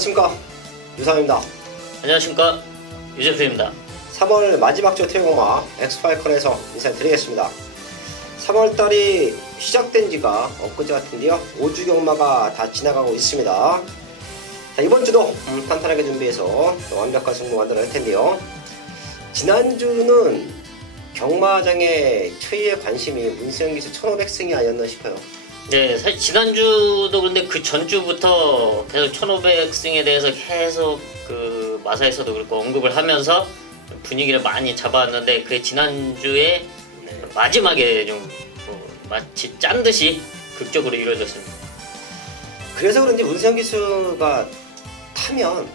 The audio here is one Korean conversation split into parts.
안녕하십니까, 유상입니다. 안녕하십니까, 유재표입니다. 3월 마지막 주 태국영화 엑스파이컨에서 인사드리겠습니다. 3월달이 시작된 지가 엊그제 같은데요, 5주 경마가 다 지나가고 있습니다. 자, 이번 주도 탄탄하게 준비해서 완벽한 승부 만들어낼 텐데요. 지난주는 경마장의 최희의 관심이 문세영 기수 1500승이 아니었나 싶어요. 네, 사실 지난주도 그런데 그 전주부터 계속 1500승에 대해서 계속 그 마사에서도 그렇고 언급을 하면서 분위기를 많이 잡아왔는데, 그 지난주에 마지막에 좀 마치 짠 듯이 극적으로 이루어졌습니다. 그래서 그런지 문세영 기수가 타면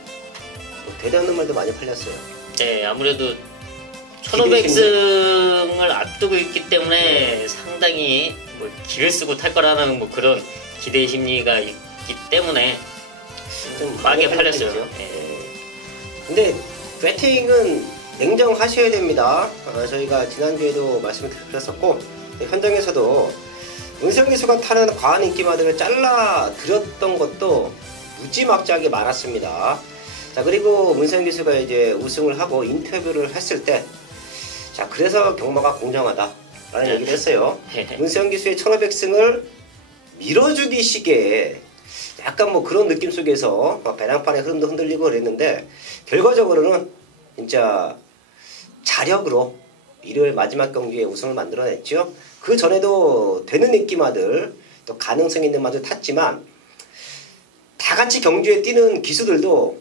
대단한 말도 많이 팔렸어요. 네, 아무래도 1500승을 앞두고 있기 때문에 상당히 뭐 기를 쓰고 탈 거라는 뭐 그런 기대 심리가 있기 때문에 좀 많이 팔렸어요. 네. 근데 배팅은 냉정하셔야 됩니다. 저희가 지난주에도 말씀을 드렸었고, 현장에서도 문세영 기수가 타는 과한 인기마들을 잘라 드렸던 것도 무지막지하게 많았습니다. 자, 그리고 문세영 기수가 이제 우승을 하고 인터뷰를 했을 때, 자, 그래서 경마가 공정하다라는 얘기를 했어요. 문세영 기수의 1500승을 밀어주기 식의 약간 뭐 그런 느낌 속에서 배낭판의 흐름도 흔들리고 그랬는데, 결과적으로는 진짜 자력으로 일요일 마지막 경기에 우승을 만들어냈죠. 그 전에도 되는 인기마들, 또 가능성 있는 마들 탔지만, 다 같이 경주에 뛰는 기수들도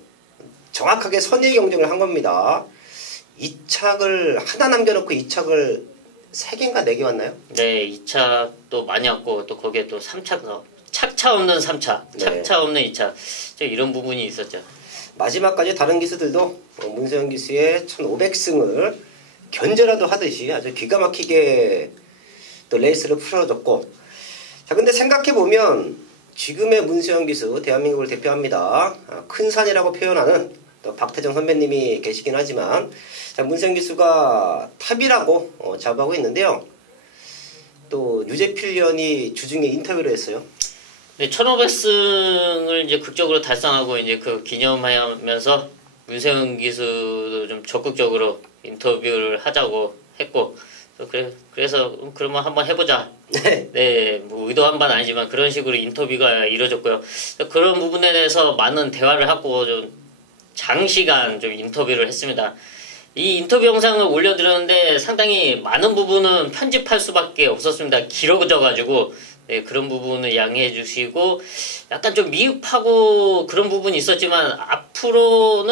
정확하게 선의 경쟁을 한 겁니다. 2착을 하나 남겨놓고 2착을 3개인가 4개 왔나요? 네, 2착도 많이 왔고, 또 거기에 또 3착, 착차 없는 3차, 착차 없는 2차, 이런 부분이 있었죠. 마지막까지 다른 기수들도 문세영 기수의 1500승을 견제라도 하듯이 아주 기가 막히게 또 레이스를 풀어줬고, 자, 근데 생각해보면 지금의 문세영 기수, 대한민국을 대표합니다. 큰 산이라고 표현하는 또 박태정 선배님이 계시긴 하지만, 자, 문세영 기수가 탑이라고 자부하고 있는데요. 또 유재필련이 주중에 인터뷰를 했어요. 네, 1500승을 이제 극적으로 달성하고 이제 그 기념하면서 문세영 기수도 좀 적극적으로 인터뷰를 하자고 했고, 그래서 그러면 한번 해보자. 네, 뭐 의도한 바는 아니지만 그런 식으로 인터뷰가 이루어졌고요. 그런 부분에 대해서 많은 대화를 하고 좀 장시간 좀 인터뷰를 했습니다. 이 인터뷰 영상을 올려드렸는데 상당히 많은 부분은 편집할 수밖에 없었습니다. 길어져가지고. 네, 그런 부분을 양해해 주시고, 약간 좀 미흡하고 그런 부분이 있었지만, 앞으로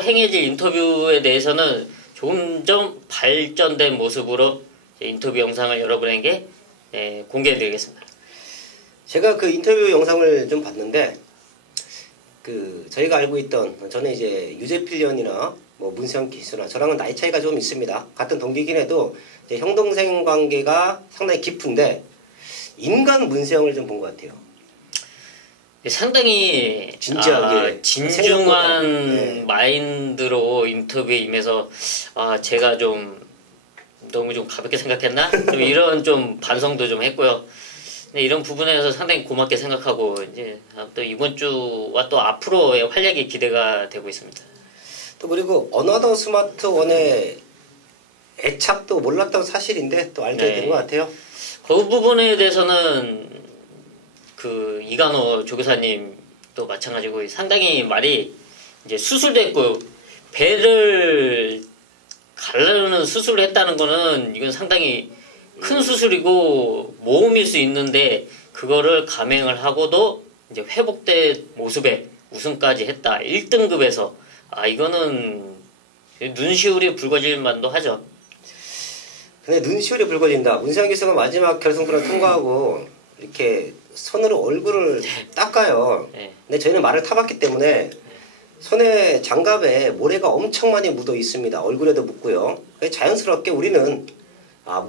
행해질 인터뷰에 대해서는 점점 발전된 모습으로 인터뷰 영상을 여러분에게 공개해 드리겠습니다. 제가 그 인터뷰 영상을 좀 봤는데, 저희가 알고 있던, 저는 이제 유재필련이나 뭐 문세영 기수나 저랑은 나이 차이가 좀 있습니다. 같은 동기긴 해도 형 동생 관계가 상당히 깊은데, 인간 문세영을 좀 본 것 같아요. 상당히 진중한 마인드로 인터뷰에 임해서 제가 좀 너무 좀 가볍게 생각했나? 좀 이런 좀 반성도 좀 했고요. 이런 부분에서 상당히 고맙게 생각하고, 이제 또 이번 주와 또 앞으로의 활약이 기대가 되고 있습니다. 또 그리고 어나더 스마트 원의 애착도 몰랐던 사실인데 또 알게 된 것 같아요. 그 부분에 대해서는 그 이간호 조교사님도 마찬가지고 상당히 말이 이제 수술됐고 배를 가르는 수술을 했다는 거는 이건 상당히 큰 수술이고 모험일 수 있는데, 그거를 감행을 하고도 이제 회복된 모습에 우승까지 했다. 1등급에서 이거는 눈시울이 붉어질 만도 하죠. 근데 눈시울이 붉어진다. 문세영 기수가 마지막 결승선을 통과하고 이렇게 손으로 얼굴을 닦아요. 근데 저희는 말을 타봤기 때문에 손에 장갑에 모래가 엄청 많이 묻어 있습니다. 얼굴에도 묻고요. 자연스럽게 우리는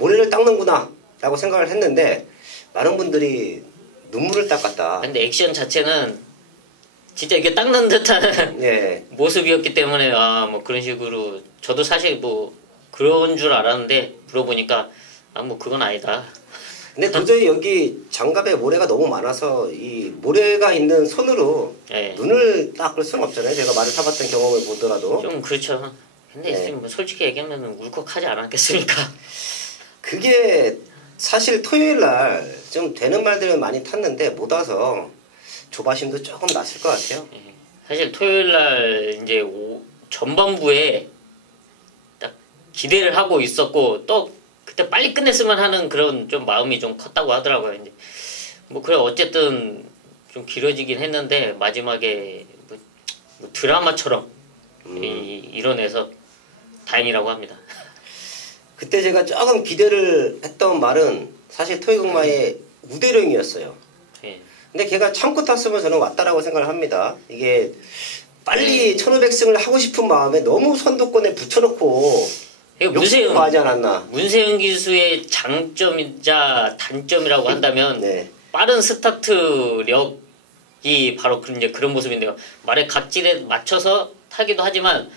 모래를 닦는구나 라고 생각을 했는데, 많은 분들이 눈물을 닦았다. 근데 액션 자체는 진짜 이게 닦는 듯한 모습이었기 때문에 뭐 그런 식으로, 저도 사실 뭐 그런 줄 알았는데 물어보니까 뭐 그건 아니다. 근데 도저히 여기 장갑에 모래가 너무 많아서 이 모래가 있는 손으로 예. 눈을 닦을 수는 없잖아요. 제가 말을 타봤던 경험을 보더라도. 좀 그렇죠. 근데 네. 지금 뭐 솔직히 얘기하면 울컥하지 않았겠습니까? 그게 사실 토요일 날 좀 되는 말들을 많이 탔는데 못 와서 조바심도 조금 났을 것 같아요. 예. 사실 토요일 날 이제 전반부에 딱 기대를 하고 있었고 또 그때 빨리 끝냈으면 하는 그런 좀 마음이 좀 컸다고 하더라고요. 이제 뭐 그래 어쨌든 좀 길어지긴 했는데 마지막에 뭐 드라마처럼 이뤄내서 다행이라고 합니다. 그때 제가 조금 기대를 했던 말은 사실 토이공마의 우대령이었어요. 예. 근데 걔가 참고 탔으면 저는 왔다라고 생각을 합니다. 이게 빨리 1500승을 하고 싶은 마음에 너무 선두권에 붙여놓고 욕심을 하지 않았나. 문세영 기수의 장점이자 단점이라고 한다면 네. 빠른 스타트력이 바로 이제 그런 모습인데요. 말의 각질에 맞춰서 타기도 하지만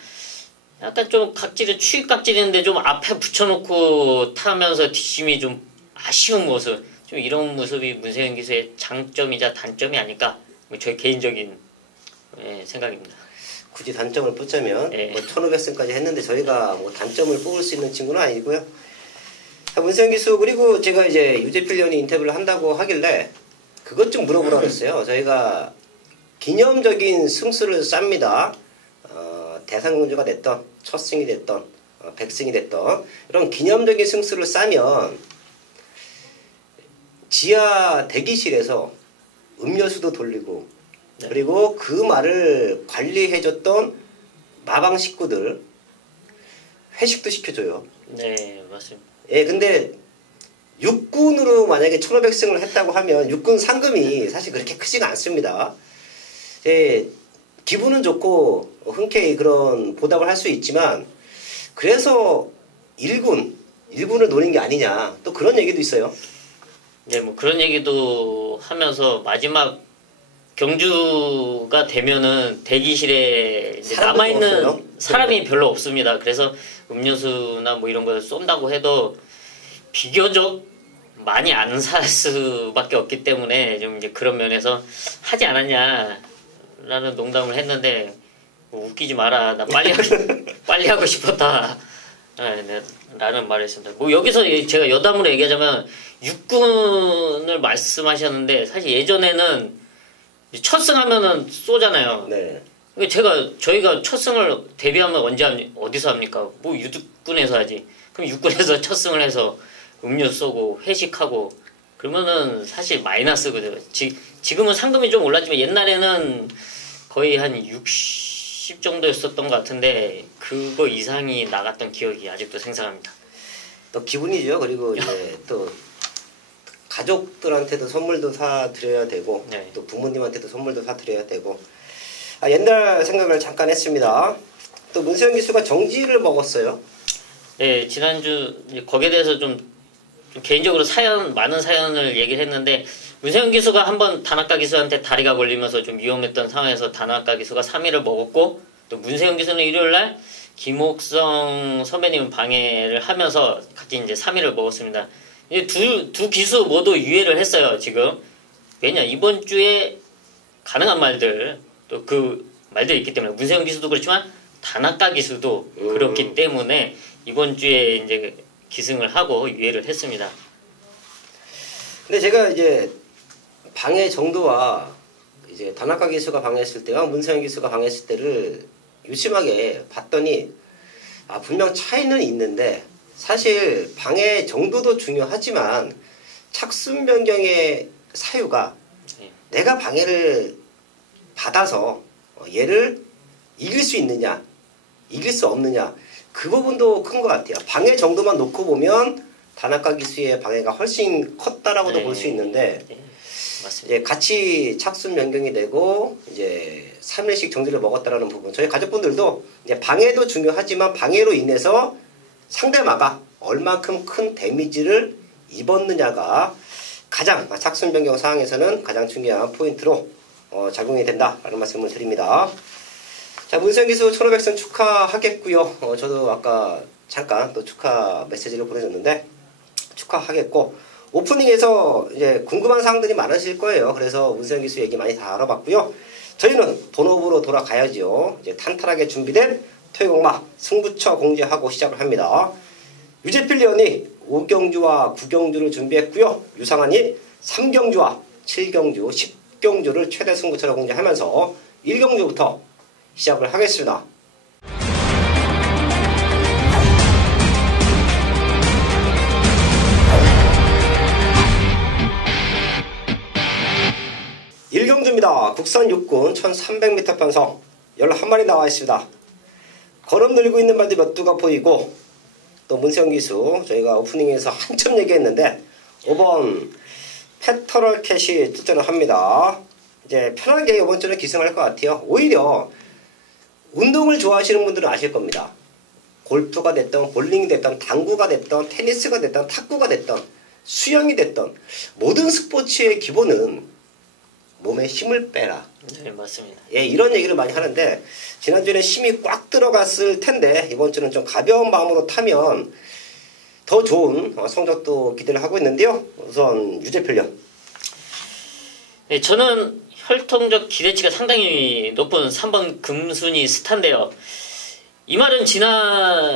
약간 좀 각질을 추입 각질인데 좀 앞에 붙여놓고 타면서 뒷심이 좀 아쉬운 모습, 좀 이런 모습이 문세영 기수의 장점이자 단점이 아닐까. 뭐 저의 개인적인 생각입니다. 굳이 단점을 뽑자면 네. 뭐 1500승까지 했는데 저희가 뭐 단점을 뽑을 수 있는 친구는 아니고요. 문세영 기수 그리고 제가 이제 유재필 위원이 인터뷰를 한다고 하길래 그것 좀 물어보라고 했어요. 저희가 기념적인 승수를 쌉니다. 대상공주가 됐던 첫 승이 됐던 100승이 됐던 이런 기념적인 승수를 싸면 지하 대기실에서 음료수도 돌리고 네. 그리고 그 말을 관리해줬던 마방 식구들 회식도 시켜줘요. 네, 맞습니다. 예, 근데 육군으로 만약에 1500승을 했다고 하면 육군 상금이 사실 그렇게 크지가 않습니다. 예, 기분은 좋고 흔쾌히 그런 보답을 할 수 있지만 그래서 일군을 노린 게 아니냐 또 그런 얘기도 있어요. 네, 뭐 그런 얘기도 하면서 마지막 경주가 되면은 대기실에 이제 남아있는 없어요? 사람이 별로 없습니다. 그래서 음료수나 뭐 이런 걸 쏜다고 해도 비교적 많이 안 살 수밖에 없기 때문에 좀 이제 그런 면에서 하지 않았냐라는 농담을 했는데 뭐 웃기지 마라. 나 빨리 하고 싶었다. 네, 라는 말을 했습니다. 뭐 여기서 제가 여담으로 얘기하자면 육군을 말씀하셨는데 사실 예전에는 첫 승하면은 쏘잖아요. 네. 저희가 첫 승을 데뷔하면 어디서 합니까? 뭐 육군에서 하지. 그럼 육군에서 첫 승을 해서 음료 쏘고 회식하고 그러면은 사실 마이너스거든요. 지금은 상금이 좀 올랐지만 옛날에는 거의 한 60 정도였었던 것 같은데 그거 이상이 나갔던 기억이 아직도 생생합니다. 또 기분이죠. 그리고 이제 또 가족들한테도 선물도 사드려야 되고 네. 또 부모님한테도 선물도 사드려야 되고 옛날 생각을 잠깐 했습니다. 또 문세영 기수가 정지를 먹었어요. 네, 지난주 거기에 대해서 좀 개인적으로 많은 사연을 얘기를 했는데 문세영 기수가 한번 다나카 기수한테 다리가 걸리면서 좀 위험했던 상황에서 다나카 기수가 3위를 먹었고 또 문세영 기수는 일요일날 김옥성 선배님 방해를 하면서 같이 이제 3위를 먹었습니다. 두 기수 모두 유예를 했어요, 지금. 왜냐, 이번 주에 가능한 말들, 또 그 말들이 있기 때문에, 문세영 기수도 그렇지만, 다나카 기수도 그렇기 때문에, 이번 주에 이제 기승을 하고 유예를 했습니다. 근데 제가 이제 방해 정도와 이제 다나카 기수가 방해했을 때와 문세영 기수가 방해했을 때를 유심하게 봤더니, 분명 차이는 있는데, 사실 방해 정도도 중요하지만 착순 변경의 사유가 내가 방해를 받아서 얘를 이길 수 있느냐 이길 수 없느냐 그 부분도 큰 것 같아요. 방해 정도만 놓고 보면 다나카 기수의 방해가 훨씬 컸다라고도 네. 볼 수 있는데 맞습니다. 이제 같이 착순 변경이 되고 이제 3일씩 정지를 먹었다라는 부분 저희 가족분들도 이제 방해도 중요하지만 방해로 인해서 상대마가 얼만큼 큰 데미지를 입었느냐가 가장 착순 변경 상황에서는 가장 중요한 포인트로 작용이 된다라는 말씀을 드립니다. 자, 문세영 기수 1500승 축하하겠고요. 저도 아까 잠깐 또 축하 메시지를 보내줬는데 축하하겠고 오프닝에서 이제 궁금한 사항들이 많으실 거예요. 그래서 문세영 기수 얘기 많이 다 알아봤고요. 저희는 본업으로 돌아가야죠. 이제 탄탄하게 준비된 토요공마 승부처 공지하고 시작을 합니다. 유재필 위원이 5경주와 9경주를 준비했고요. 유상한이 3경주와 7경주, 10경주를 최대 승부처로 공지하면서 1경주부터 시작을 하겠습니다. 일경주입니다. 국산 육군 1300m 편성 11마리 나와 있습니다. 걸음 들고 있는 말들 몇 두가 보이고 또 문세영 기수 저희가 오프닝에서 한참 얘기했는데 5번 패터럴 캣이 출전을 합니다. 이제 편하게 이번 주는 기승할 것 같아요. 오히려 운동을 좋아하시는 분들은 아실 겁니다. 골프가 됐던 볼링이 됐던 당구가 됐던 테니스가 됐던 탁구가 됐던 수영이 됐던 모든 스포츠의 기본은 몸에 힘을 빼라. 네, 맞습니다. 예, 이런 얘기를 많이 하는데 지난주에는 힘이 꽉 들어갔을 텐데 이번 주는 좀 가벼운 마음으로 타면 더 좋은 성적도 기대를 하고 있는데요. 우선 유재필 형. 네, 저는 혈통적 기대치가 상당히 높은 3번 금순이 스타인데요. 이 말은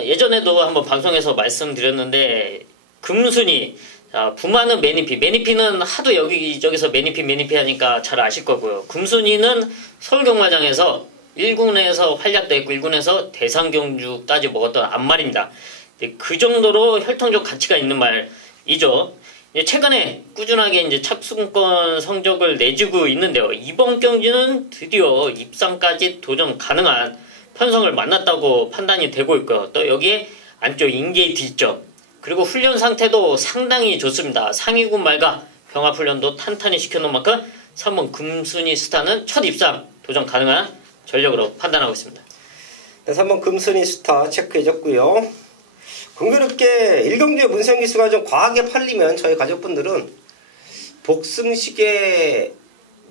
예전에도 한번 방송에서 말씀드렸는데 금순이 자, 부마는 매니피는 하도 여기저기서 매니피 하니까 잘 아실 거고요. 금순이는 서울경마장에서 1군에서 활약도 했고 1군에서 대상경주까지 먹었던 암말입니다. 그 정도로 혈통적 가치가 있는 말이죠. 최근에 꾸준하게 이제 착순권 성적을 내주고 있는데요. 이번 경기는 드디어 입상까지 도전 가능한 편성을 만났다고 판단이 되고 있고요. 또 여기에 안쪽 인게이트 있죠. 그리고 훈련 상태도 상당히 좋습니다. 상위군 말과 병합훈련도 탄탄히 시켜놓은 만큼 3번 금순이 스타는 첫 입상 도전 가능한 전력으로 판단하고 있습니다. 네, 3번 금순이 스타 체크해줬고요. 공교롭게 1경주의 문세영 기수가 좀 과하게 팔리면 저희 가족분들은 복승식에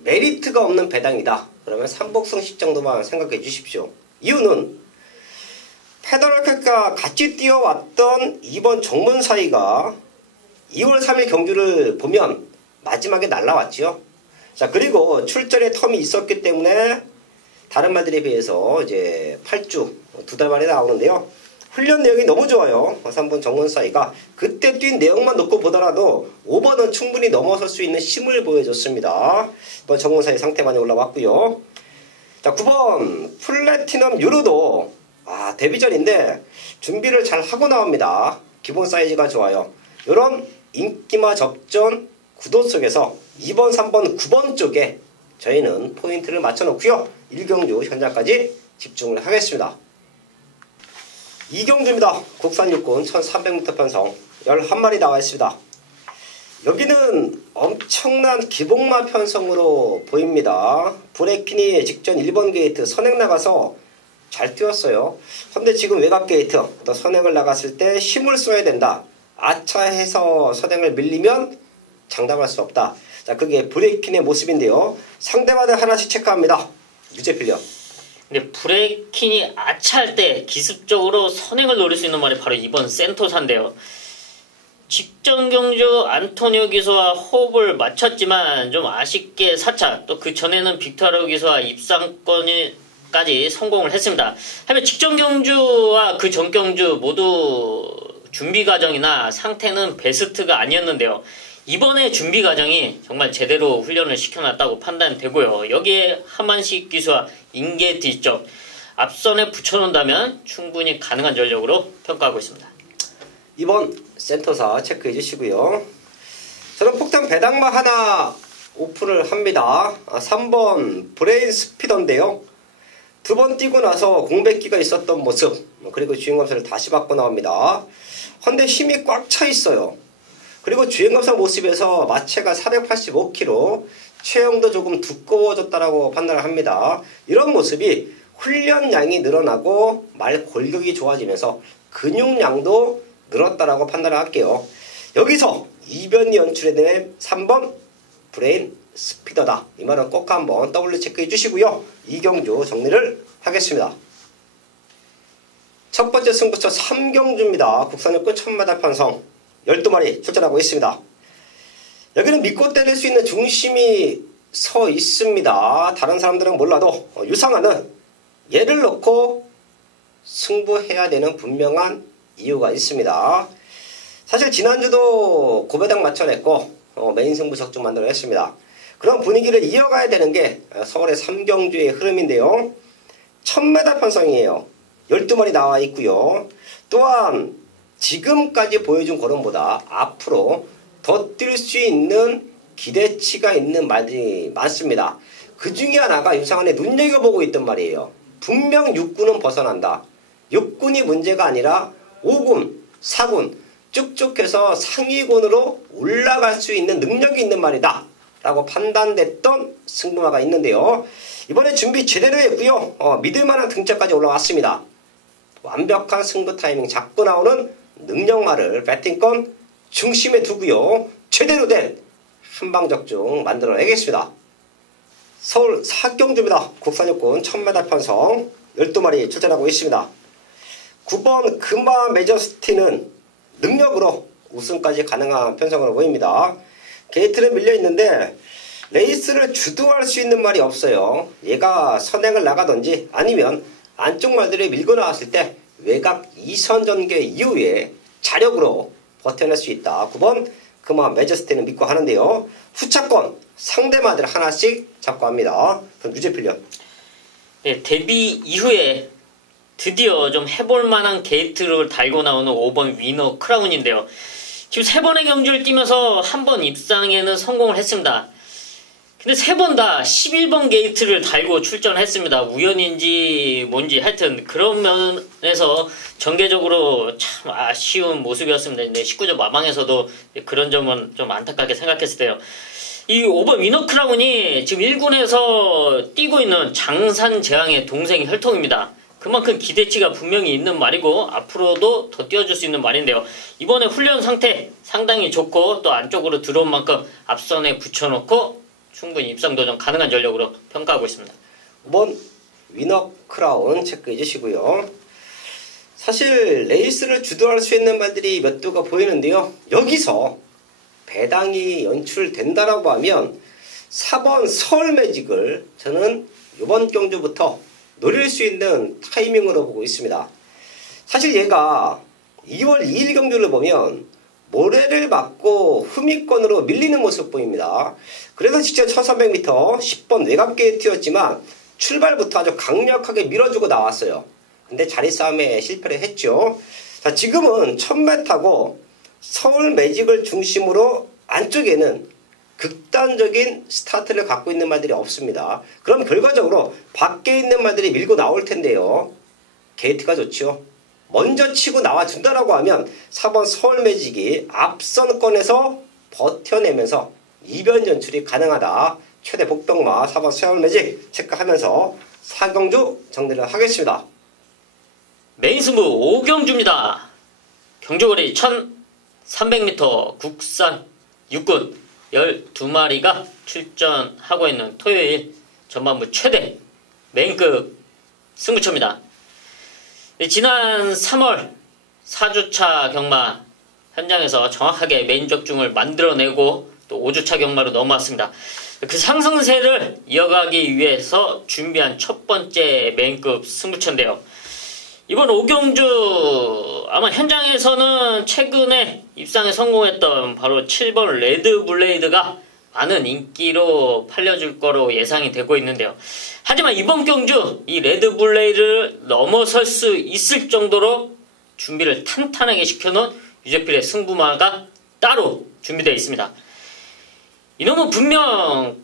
메리트가 없는 배당이다. 그러면 3복승식 정도만 생각해 주십시오. 이유는 페더럴캣과 같이 뛰어왔던 2번 정문사이가 2월 3일 경주를 보면 마지막에 날라왔죠. 자, 그리고 출전의 텀이 있었기 때문에 다른 말들에 비해서 이제 8주, 2달 만에 나오는데요. 훈련 내용이 너무 좋아요. 3번 정문사이가 그때 뛴 내용만 놓고 보더라도 5번은 충분히 넘어설 수 있는 힘을 보여줬습니다. 이번 정문사이 상태 많이 올라왔고요. 자, 9번 플래티넘 유로도 데뷔전인데 준비를 잘 하고 나옵니다. 기본 사이즈가 좋아요. 이런 인기마 접전 구도 속에서 2번, 3번, 9번 쪽에 저희는 포인트를 맞춰놓고요. 1경주 현장까지 집중을 하겠습니다. 2경주입니다. 국산 육군 1300m 편성 11마리 나와 있습니다. 여기는 엄청난 기복마 편성으로 보입니다. 브레이킹이 직전 1번 게이트 선행 나가서 잘 뛰었어요. 근데 지금 외곽 게이트 또 선행을 나갔을 때 힘을 써야 된다. 아차해서 선행을 밀리면 장담할 수 없다. 자, 그게 브레이킹의 모습인데요. 상대마다 하나씩 체크합니다. 유재필요. 근데 브레이킹이 아차할 때 기습적으로 선행을 노릴 수 있는 말이 바로 이번 센토사인데요. 직전 경주 안토니오 기수와 호흡을 맞췄지만 좀 아쉽게 4차 또 그 전에는 빅토르 기수와 입상권까지 성공을 했습니다. 하지만 직전 경주와 그 전 경주 모두 준비 과정이나 상태는 베스트가 아니었는데요. 이번에 준비 과정이 정말 제대로 훈련을 시켜놨다고 판단되고요. 여기에 하만식 기수와 인게이트 있죠. 앞선에 붙여놓는다면 충분히 가능한 전력으로 평가하고 있습니다. 이번 센터사 체크해 주시고요. 저는 폭탄 배당마 하나 오픈을 합니다. 3번 브레인 스피더인데요. 2번 뛰고 나서 공백기가 있었던 모습, 그리고 주행검사를 다시 받고 나옵니다. 헌데 힘이 꽉 차 있어요. 그리고 주행검사 모습에서 마체가 485kg, 체형도 조금 두꺼워졌다라고 판단을 합니다. 이런 모습이 훈련량이 늘어나고 말 골격이 좋아지면서 근육량도 늘었다라고 판단을 할게요. 여기서 이변이 연출해낸 3번 브레인 스피더다. 이 말은 꼭 한번 W 체크해 주시고요. 이경주 정리를 하겠습니다. 첫 번째 승부처 3경주입니다. 국산육군 천마다 편성 12마리 출전하고 있습니다. 여기는 믿고 때릴 수 있는 중심이 서 있습니다. 다른 사람들은 몰라도 유상하는 얘를 놓고 승부해야 되는 분명한 이유가 있습니다. 사실 지난주도 고배당 맞춰냈고 메인 승부 적중 만들어냈습니다. 그런 분위기를 이어가야 되는 게 서울의 3경주의 흐름인데요. 1000m 편성이에요. 12마리 나와 있고요. 또한 지금까지 보여준 걸음보다 앞으로 더 뛸 수 있는 기대치가 있는 말들이 많습니다. 그 중에 하나가 유상한에 눈여겨보고 있던 말이에요. 분명 6군은 벗어난다. 6군이 문제가 아니라 5군, 4군 쭉쭉 해서 상위군으로 올라갈 수 있는 능력이 있는 말이다 라고 판단됐던 승부마가 있는데요. 이번에 준비 제대로 했고요. 믿을만한 등짝까지 올라왔습니다. 완벽한 승부 타이밍 잡고 나오는 능력말을 배팅권 중심에 두고요. 제대로 된 한방적중 만들어내겠습니다. 서울 사경주입니다. 국산육군 1000m 편성 12마리 출전하고 있습니다. 9번 금화 메저스티는 능력으로 우승까지 가능한 편성으로 보입니다. 게이트는 밀려있는데 레이스를 주도할 수 있는 말이 없어요. 얘가 선행을 나가든지 아니면 안쪽 말들이 밀고 나왔을 때 외곽 2선 전개 이후에 자력으로 버텨낼 수 있다. 9번 금화 메저스티는 믿고 하는데요. 후차권 상대마들 하나씩 잡고 합니다. 그럼 유재 필련. 네, 데뷔 이후에 드디어 좀 해볼 만한 게이트를 달고 나오는 5번 위너 크라운인데요. 지금 3번의 경주를 뛰면서 한 번 입상에는 성공을 했습니다. 근데 3번 다 11번 게이트를 달고 출전했습니다. 우연인지 뭔지 하여튼 그런 면에서 전개적으로 참 아쉬운 모습이었습니다. 근데 19점 마방에서도 그런 점은 좀 안타깝게 생각했을 때요. 이 5번 위너 크라운이 지금 1군에서 뛰고 있는 장산재앙의 동생 혈통입니다. 그만큼 기대치가 분명히 있는 말이고 앞으로도 더 뛰어줄 수 있는 말인데요. 이번에 훈련 상태 상당히 좋고 또 안쪽으로 들어온 만큼 앞선에 붙여놓고 충분히 입상 도전 가능한 전력으로 평가하고 있습니다. 5번 위너 크라운 체크해 주시고요. 사실 레이스를 주도할 수 있는 말들이 몇 두가 보이는데요. 여기서 배당이 연출된다라고 하면 4번 서울 매직을 저는 이번 경주부터 노릴 수 있는 타이밍으로 보고 있습니다. 사실 얘가 2월 2일 경주를 보면 모래를 맞고 후미권으로 밀리는 모습 보입니다. 그래서 직전 1300m 10번 외곽 게이트였지만 출발부터 아주 강력하게 밀어주고 나왔어요. 근데 자리 싸움에 실패를 했죠. 자, 지금은 1000m고 서울 매직을 중심으로 안쪽에는 극단적인 스타트를 갖고 있는 말들이 없습니다. 그럼 결과적으로 밖에 있는 말들이 밀고 나올 텐데요. 게이트가 좋죠. 먼저 치고 나와준다라고 하면 4번 서울 매직이 앞선권에서 버텨내면서 이변 전출이 가능하다. 최대 복병마 4번 서울 매직 체크하면서 4경주 정리를 하겠습니다. 메인 승부 5경주입니다. 경주거리 1300m 국산 육군 12마리가 출전하고 있는 토요일 전반부 최대 메인급 승부처입니다. 지난 3월 4주차 경마 현장에서 정확하게 메인 적중을 만들어내고 또 5주차 경마로 넘어왔습니다. 그 상승세를 이어가기 위해서 준비한 첫 번째 메인급 승부처인데요. 이번 5경주 아마 현장에서는 최근에 입상에 성공했던 바로 7번 레드 블레이드가 많은 인기로 팔려줄 거로 예상이 되고 있는데요. 하지만 이번 경주 이 레드 블레이드를 넘어설 수 있을 정도로 준비를 탄탄하게 시켜놓은 유재필의 승부마가 따로 준비되어 있습니다. 이놈은 분명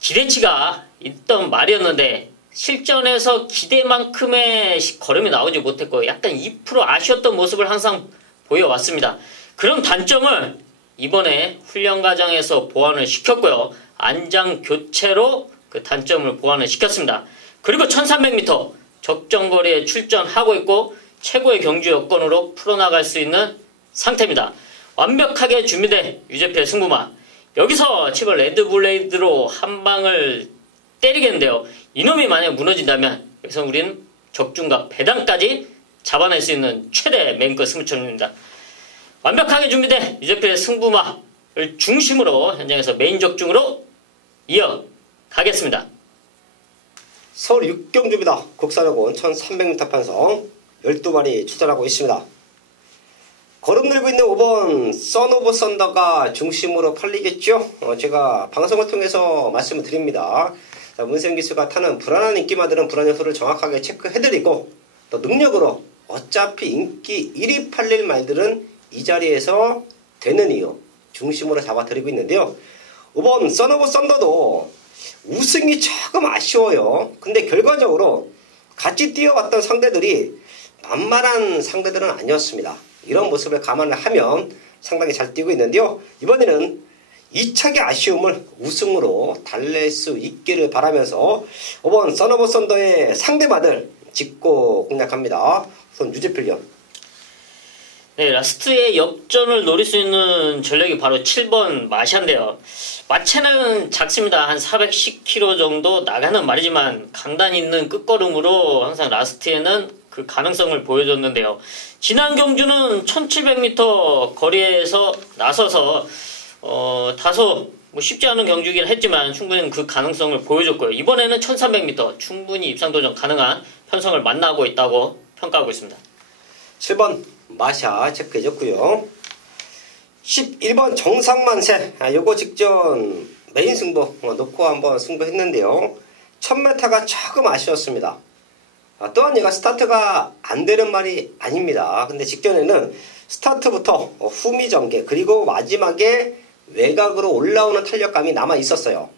기대치가 있던 말이었는데 실전에서 기대만큼의 걸음이 나오지 못했고 약간 2% 아쉬웠던 모습을 항상 보여왔습니다. 그런 단점을 이번에 훈련 과정에서 보완을 시켰고요. 안장 교체로 그 단점을 보완을 시켰습니다. 그리고 1300m 적정거리에 출전하고 있고 최고의 경주 여건으로 풀어나갈 수 있는 상태입니다. 완벽하게 준비된 유재필의 승부마. 여기서 7번 레드블레이드로 한 방을 때리겠는데요. 이놈이 만약 무너진다면 여기서 우리는 적중과 배당까지 잡아낼 수 있는 최대 메인급 승부처입니다. 완벽하게 준비된 유재필의 승부마 중심으로 현장에서 메인 적중으로 이어가겠습니다. 서울 6경주입니다. 국산어곤 1300m 판성 12마리 출전하고 있습니다. 걸음 들고 있는 5번 선 오브 썬더가 중심으로 팔리겠죠. 제가 방송을 통해서 말씀을 드립니다. 문세영 기수가 타는 불안한 인기마들은 불안 요소를 정확하게 체크해드리고 또 능력으로 어차피 인기 1위 팔릴 말들은 이 자리에서 되는 이유 중심으로 잡아드리고 있는데요. 5번 선 오브 썬더도 우승이 조금 아쉬워요. 근데 결과적으로 같이 뛰어왔던 상대들이 만만한 상대들은 아니었습니다. 이런 모습을 감안을 하면 상당히 잘 뛰고 있는데요. 이번에는 2차의 아쉬움을 우승으로 달랠 수 있기를 바라면서 5번 선 오브 썬더의 상대마들 짚고 공략합니다. 우선 유재필련. 네, 라스트의 역전을 노릴 수 있는 전력이 바로 7번 마샤인데요. 마체는 작습니다. 한 410kg 정도 나가는 말이지만 강단 있는 끝걸음으로 항상 라스트에는 그 가능성을 보여줬는데요. 지난 경주는 1700m 거리에서 나서서 다소 쉽지 않은 경주이긴 했지만 충분히 그 가능성을 보여줬고요. 이번에는 1300m 충분히 입상도전 가능한 편성을 만나고 있다고 평가하고 있습니다. 7번 마샤 체크해줬고요. 11번 정상만세 요거 직전 메인 승부 놓고 한번 승부했는데요. 1000m가 조금 아쉬웠습니다. 또한 얘가 스타트가 안 되는 말이 아닙니다. 근데 직전에는 스타트부터 후미전개 그리고 마지막에 외곽으로 올라오는 탄력감이 남아 있었어요.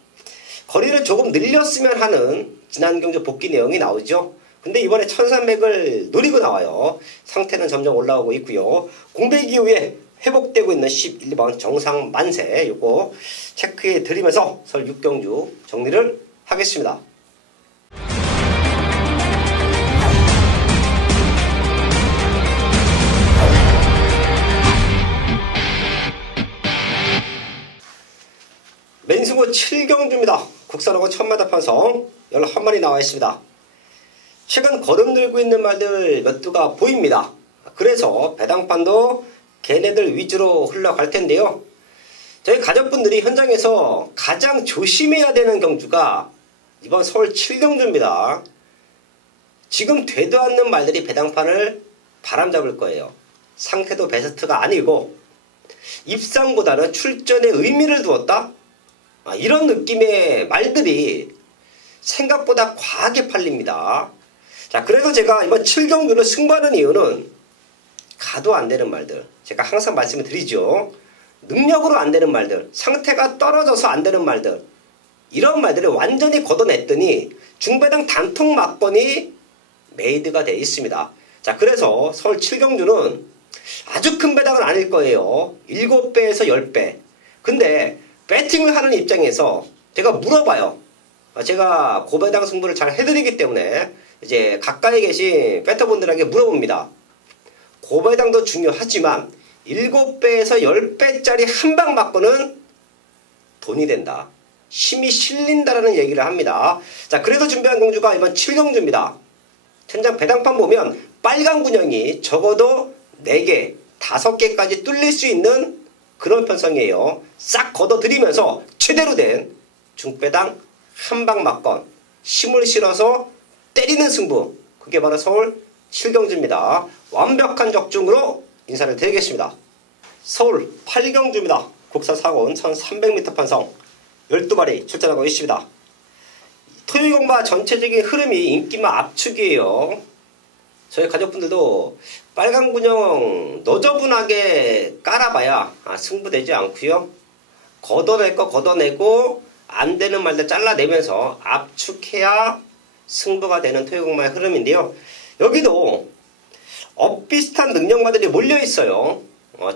거리를 조금 늘렸으면 하는 지난 경주 복귀 내용이 나오죠. 근데 이번에 1300을 노리고 나와요. 상태는 점점 올라오고 있고요. 공백 이후에 회복되고 있는 11번 정상 만세 요거 체크해 드리면서 설 6경주 정리를 하겠습니다. 맨승부 7경주입니다. 국산어곤 1000m 판성 11마리 나와 있습니다. 최근 걸음 들고 있는 말들 몇 두가 보입니다. 그래서 배당판도 걔네들 위주로 흘러갈 텐데요. 저희 가족분들이 현장에서 가장 조심해야 되는 경주가 이번 서울 7경주입니다. 지금 되도 않는 말들이 배당판을 바람잡을 거예요. 상태도 베스트가 아니고 입상보다는 출전에 의미를 두었다? 이런 느낌의 말들이 생각보다 과하게 팔립니다. 자, 그래서 제가 이번 7경주를 승부하는 이유는 가도 안 되는 말들 제가 항상 말씀을 드리죠. 능력으로 안 되는 말들 상태가 떨어져서 안 되는 말들 이런 말들을 완전히 걷어냈더니 중배당 단통 막번이 메이드가 되어 있습니다. 자, 그래서 서울 7경주는 아주 큰 배당은 아닐 거예요. 7배에서 10배. 근데 배팅을 하는 입장에서 제가 물어봐요. 제가 고배당 승부를 잘 해드리기 때문에 이제 가까이 계신 배터분들에게 물어봅니다. 고배당도 중요하지만 7배에서 10배짜리 한 방 맞고는 돈이 된다. 힘이 실린다라는 얘기를 합니다. 자, 그래서 준비한 경주가 이번 7경주입니다. 현장 배당판 보면 빨간 군형이 적어도 4개, 5개까지 뚫릴 수 있는 그런 편성이에요. 싹 걷어들이면서 제대로 된 중배당 한 방 맞건 힘을 실어서 때리는 승부 그게 바로 서울 7경주입니다. 완벽한 적중으로 인사를 드리겠습니다. 서울 8경주입니다. 국산 사고온 1300m 판성 12마리 출전하고 있습니다. 토요일경마 전체적인 흐름이 인기만 압축이에요. 저희 가족분들도 빨간 군형 너저분하게 깔아봐야 승부되지 않고요. 걷어낼 거 걷어내고 안 되는 말들 잘라내면서 압축해야 승부가 되는 토요일경마의 흐름인데요. 여기도 엇비슷한 능력마들이 몰려있어요.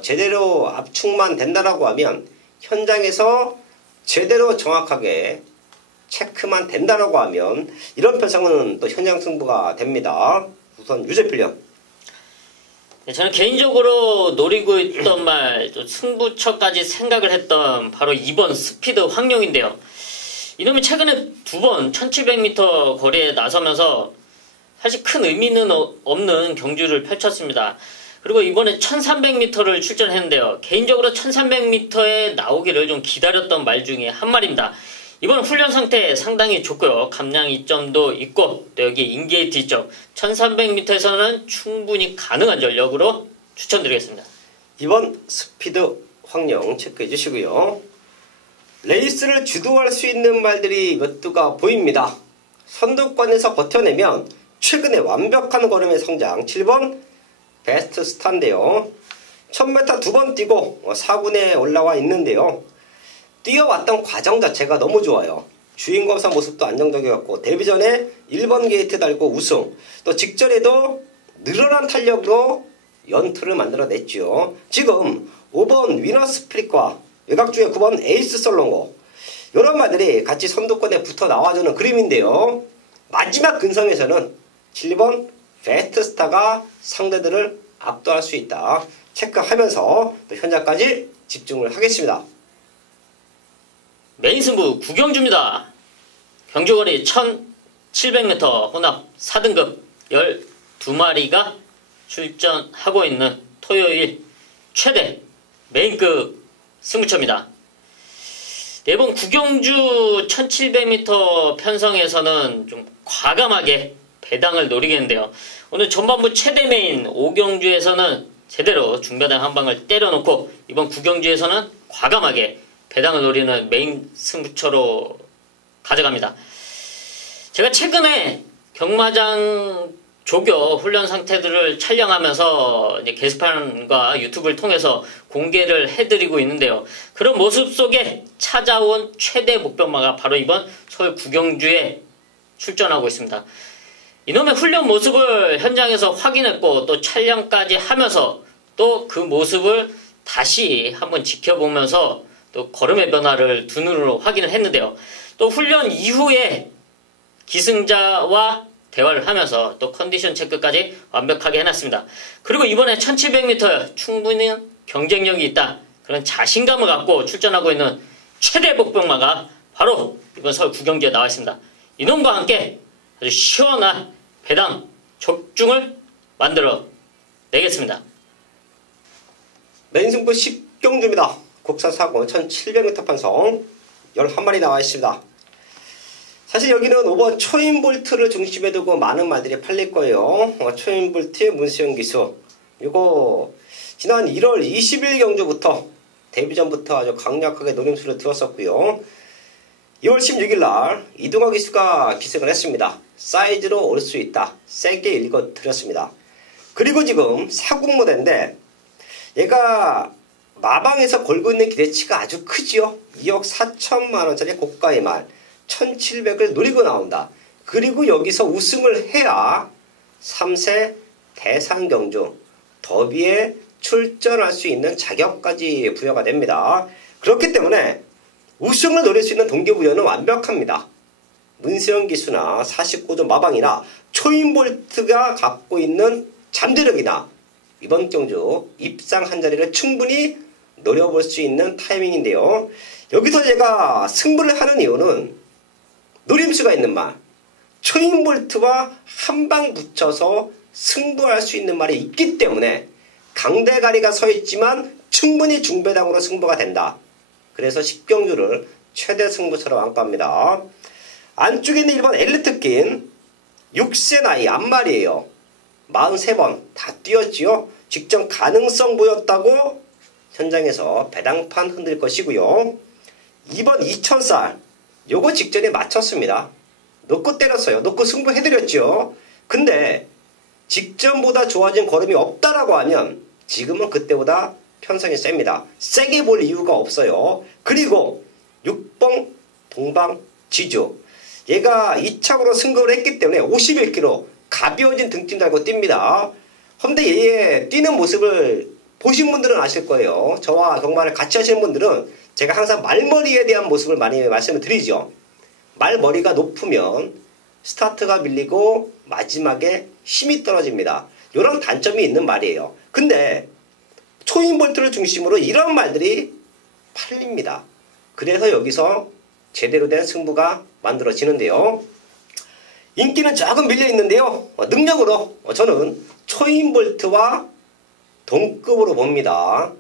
제대로 압축만 된다라고 하면 현장에서 제대로 정확하게 체크만 된다라고 하면 이런 편성은 또 현장 승부가 됩니다. 우선 유재필련. 네, 저는 개인적으로 노리고 있던 말, 또 승부처까지 생각을 했던 바로 2번 스피드 황룡인데요. 이놈이 최근에 2번 1700m 거리에 나서면서 사실 큰 의미는 없는 경주를 펼쳤습니다. 그리고 이번에 1300m를 출전했는데요. 개인적으로 1300m에 나오기를 좀 기다렸던 말 중에 한 마리입니다. 이번 훈련 상태 상당히 좋고요. 감량 이점도 있고 또 여기 인게이트 이점 1300m에서는 충분히 가능한 전력으로 추천드리겠습니다. 이번 스피드 확령 체크해 주시고요. 레이스를 주도할 수 있는 말들이 몇 두가 보입니다. 선두권에서 버텨내면 최근에 완벽한 걸음의 성장 7번 베스트 스타인데요. 1000m 2번 뛰고 4군에 올라와 있는데요. 뛰어왔던 과정 자체가 너무 좋아요. 주인검사 모습도 안정적이었고 데뷔 전에 1번 게이트 달고 우승, 또 직전에도 늘어난 탄력으로 연투를 만들어냈죠. 지금 5번 위너스 프릭과 외곽주의 9번 에이스 솔롱고 이런 말들이 같이 선두권에 붙어 나와주는 그림인데요. 마지막 근성에서는 7번 베스트스타가 상대들을 압도할 수 있다. 체크하면서 또 현장까지 집중을 하겠습니다. 메인 승부 구경주입니다. 경주거리 1700m 혼합 4등급 12마리가 출전하고 있는 토요일 최대 메인급 승부처입니다. 이번 구경주 1700m 편성에서는 좀 과감하게 배당을 노리겠는데요. 오늘 전반부 최대 메인 5경주에서는 제대로 중배당 한 방을 때려놓고 이번 구경주에서는 과감하게 배당을 노리는 메인 승부처로 가져갑니다. 제가 최근에 경마장 조교 훈련 상태들을 촬영하면서 이제 게시판과 유튜브를 통해서 공개를 해드리고 있는데요. 그런 모습 속에 찾아온 최대 목표마가 바로 이번 서울 구경주에 출전하고 있습니다. 이놈의 훈련 모습을 현장에서 확인했고 또 촬영까지 하면서 또 그 모습을 다시 한번 지켜보면서 또 걸음의 변화를 두 눈으로 확인을 했는데요. 또 훈련 이후에 기승자와 대화를 하면서 또 컨디션 체크까지 완벽하게 해놨습니다. 그리고 이번에 1700m 충분히 경쟁력이 있다. 그런 자신감을 갖고 출전하고 있는 최대 목병마가 바로 이번 서울 구경주에 나와 있습니다. 이놈과 함께 아주 시원한 배당 적중을 만들어 내겠습니다. 메인 승부 10경주입니다. 국산 사고 1700m 판성 11마리 나와 있습니다. 사실 여기는 5번 초인볼트를 중심에 두고 많은 말들이 팔릴 거예요. 초인볼트 문수영 기수. 이거 지난 1월 20일 경주부터 데뷔 전부터 아주 강력하게 노림수를 두었었고요. 2월 16일 날 이동화 기수가 기승을 했습니다. 사이즈로 올 수 있다. 세게 읽어드렸습니다. 그리고 지금 사국모대인데 얘가 마방에서 걸고 있는 기대치가 아주 크지요. 2억 4천만원짜리 고가의 말 1700을 노리고 나온다. 그리고 여기서 우승을 해야 3세 대상경주 더비에 출전할 수 있는 자격까지 부여가 됩니다. 그렇기 때문에 우승을 노릴 수 있는 동기부여는 완벽합니다. 문세영 기수나 49조 마방이나 초인볼트가 갖고 있는 잠재력이나 이번 경주 입상 한 자리를 충분히 노려볼 수 있는 타이밍인데요. 여기서 제가 승부를 하는 이유는 노림수가 있는 말, 초인볼트와 한 방 붙여서 승부할 수 있는 말이 있기 때문에 강대가리가 서 있지만 충분히 중배당으로 승부가 된다. 그래서 10경주를 최대 승부처럼 안고합니다. 안쪽에 있는 1번 엘리트낀 6세 나이 앞말이에요. 43번 다 뛰었지요. 직전 가능성 보였다고 현장에서 배당판 흔들 것이고요. 2번 2000살 요거 직전에 맞췄습니다. 놓고 때렸어요. 놓고 승부해드렸죠. 근데 직전보다 좋아진 걸음이 없다라고 하면 지금은 그때보다 편성이 셉니다. 세게 볼 이유가 없어요. 그리고 6번 동방지주 얘가 2착으로 승급을 했기 때문에 51kg 가벼워진 등짐 달고 뜁니다. 근데 얘의 뛰는 모습을 보신 분들은 아실 거예요. 저와 경마를 같이 하시는 분들은 제가 항상 말머리에 대한 모습을 많이 말씀을 드리죠. 말머리가 높으면 스타트가 밀리고 마지막에 힘이 떨어집니다. 이런 단점이 있는 말이에요. 근데 초인볼트를 중심으로 이런 말들이 팔립니다. 그래서 여기서 제대로 된 승부가 만들어지는데요. 인기는 조금 밀려 있는데요. 능력으로 저는 초인볼트와 동급으로 봅니다.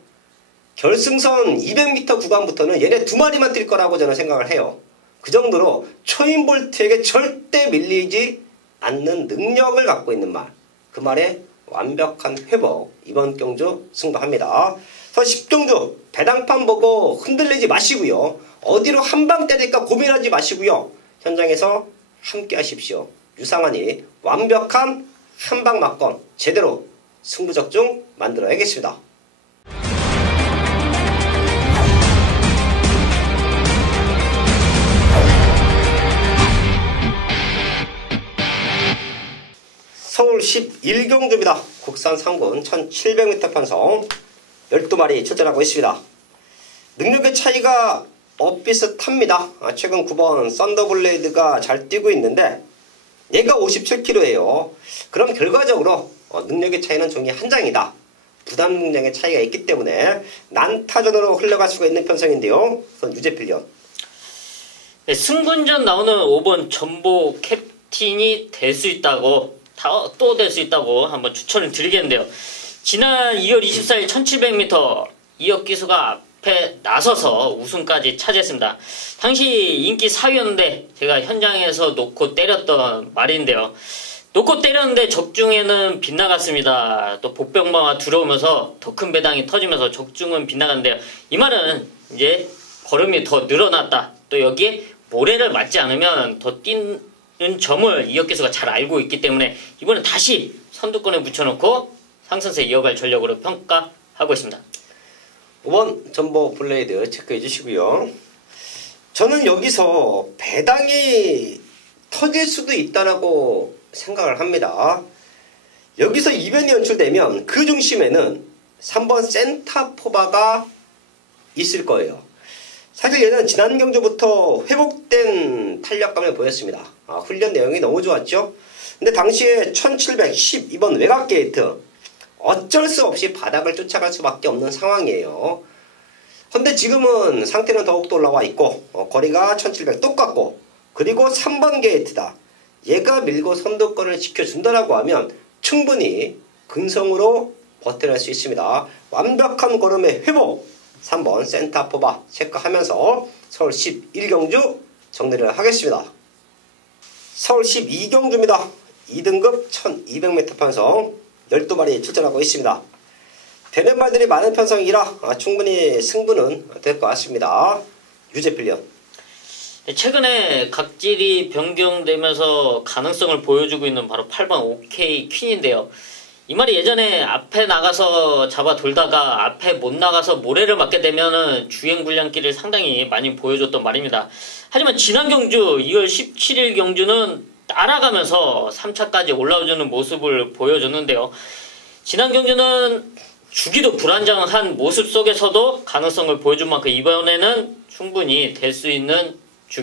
결승선 200m 구간부터는 얘네 두 마리만 뛸 거라고 저는 생각을 해요. 그 정도로 초인볼트에게 절대 밀리지 않는 능력을 갖고 있는 말. 그 말에 완벽한 회복. 이번 경주 승부합니다. 그래서 10경주 배당판 보고 흔들리지 마시고요. 어디로 한 방 때릴까 고민하지 마시고요. 현장에서 함께 하십시오. 유상환이 완벽한 한방 맞건 제대로 승부적중 만들어야겠습니다. 서울 11경주입니다. 국산 상군 1700m 편성 12마리 출전하고 있습니다. 능력의 차이가 비슷합니다. 최근 9번 썬더블레이드가 잘 뛰고 있는데 얘가 57kg예요. 그럼 결과적으로 능력의 차이는 종이 한 장이다. 부담 능력의 차이가 있기 때문에 난타전으로 흘러갈 수가 있는 편성인데요. 그건 유재필련. 네, 승군전 나오는 5번 전보 캡틴이 될 수 있다고 또 될 수 있다고 한번 추천을 드리겠는데요. 지난 2월 24일 1700m 이혁기수가 앞에 나서서 우승까지 차지했습니다. 당시 인기 4위였는데 제가 현장에서 놓고 때렸던 말인데요. 놓고 때렸는데 적중에는 빗나갔습니다. 또 복병마가 들어오면서 더 큰 배당이 터지면서 적중은 빗나갔는데요. 이 말은 이제 걸음이 더 늘어났다. 또 여기에 모래를 맞지 않으면 더 뛰는 점을 이혁기수가 잘 알고 있기 때문에 이번엔 다시 선두권에 붙여놓고 상승세 이어갈 전력으로 평가하고 있습니다. 5번 전보 블레이드 체크해 주시고요. 저는 여기서 배당이 터질 수도 있다라고 생각을 합니다. 여기서 이변이 연출되면 그 중심에는 3번 센타포바가 있을 거예요. 사실 얘는 지난 경주부터 회복된 탄력감을 보였습니다. 훈련 내용이 너무 좋았죠. 근데 당시에 1712번 외곽 게이트 어쩔 수 없이 바닥을 쫓아갈 수밖에 없는 상황이에요. 근데 지금은 상태는 더욱더 올라와 있고 거리가 1700 똑같고 그리고 3번 게이트다. 얘가 밀고 선두권을 지켜준다라고 하면 충분히 근성으로 버텨낼 수 있습니다. 완벽한 걸음의 회복 3번 센타포바 체크하면서 서울 11경주 정리를 하겠습니다. 서울 12경주입니다. 2등급 1200m 편성 12마리 출전하고 있습니다. 되는 말들이 많은 편성이라 충분히 승부는 될 것 같습니다. 유재필련. 최근에 각질이 변경되면서 가능성을 보여주고 있는 바로 8번 OK 퀸인데요. 이 말이 예전에 앞에 나가서 잡아 돌다가 앞에 못 나가서 모래를 맞게 되면은 주행 불량기를 상당히 많이 보여줬던 말입니다. 하지만 지난 경주 2월 17일 경주는 따라가면서 3차까지 올라오는 모습을 보여줬는데요. 지난 경주는 주기도 불안정한 모습 속에서도 가능성을 보여준 만큼 이번에는 충분히 될 수 있는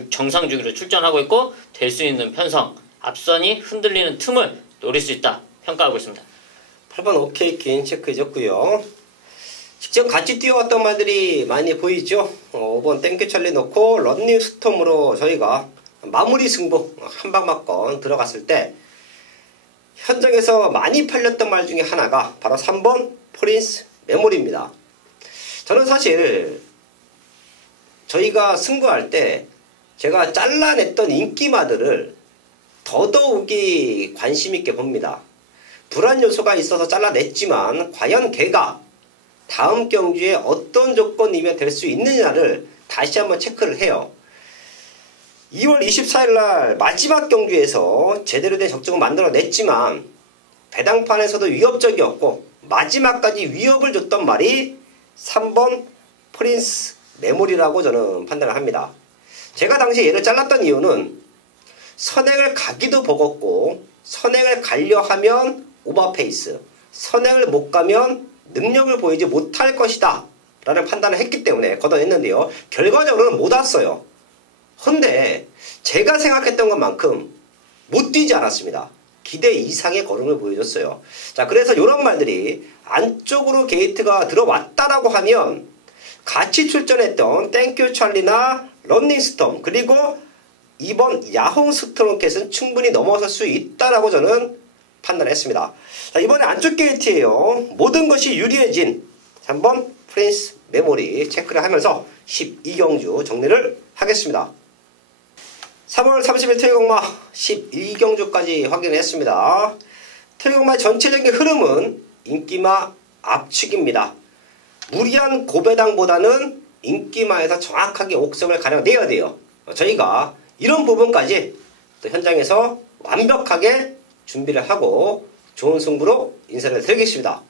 정상 주기로 출전하고 있고 될 수 있는 편성, 앞선이 흔들리는 틈을 노릴 수 있다 평가하고 있습니다. 8번 OK 퀸 체크해줬고요. 직접 같이 뛰어왔던 말들이 많이 보이죠. 5번 땡큐 찰리 놓고 런닝 스톰으로 저희가 마무리 승부 한방 맞건 들어갔을 때 현장에서 많이 팔렸던 말 중에 하나가 바로 3번 프린스 메모리입니다. 저는 사실 저희가 승부할 때 제가 잘라냈던 인기마들을 더더욱이 관심 있게 봅니다. 불안 요소가 있어서 잘라냈지만 과연 걔가 다음 경주에 어떤 조건이면 될 수 있느냐를 다시 한번 체크를 해요. 2월 24일날 마지막 경주에서 제대로 된 적정을 만들어냈지만 배당판에서도 위협적이었고 마지막까지 위협을 줬던 말이 3번 프린스 메모리라고 저는 판단을 합니다. 제가 당시에 얘를 잘랐던 이유는 선행을 가기도 버겁고 선행을 가려 하면 오버페이스, 선행을 못 가면 능력을 보이지 못할 것이다 라는 판단을 했기 때문에 걷어냈는데요. 결과적으로는 못 왔어요. 근데 제가 생각했던 것만큼 못 뛰지 않았습니다. 기대 이상의 걸음을 보여줬어요. 자, 그래서 이런 말들이 안쪽으로 게이트가 들어왔다라고 하면 같이 출전했던 땡큐 찰리나 런닝스톰 그리고 이번 야홍 스트롱켓은 충분히 넘어설 수 있다라고 저는 판단했습니다. 자, 이번에 안쪽 게이트예요. 모든 것이 유리해진 3번 프린스 메모리 체크를 하면서 12경주 정리를 하겠습니다. 3월 30일 토요일경마 12경주까지 확인했습니다. 토요일경마의 전체적인 흐름은 인기마 압축입니다. 무리한 고배당보다는 인기마에서 정확하게 옥석을 가려 내야 돼요. 저희가 이런 부분까지 또 현장에서 완벽하게 준비를 하고 좋은 승부로 인사를 드리겠습니다.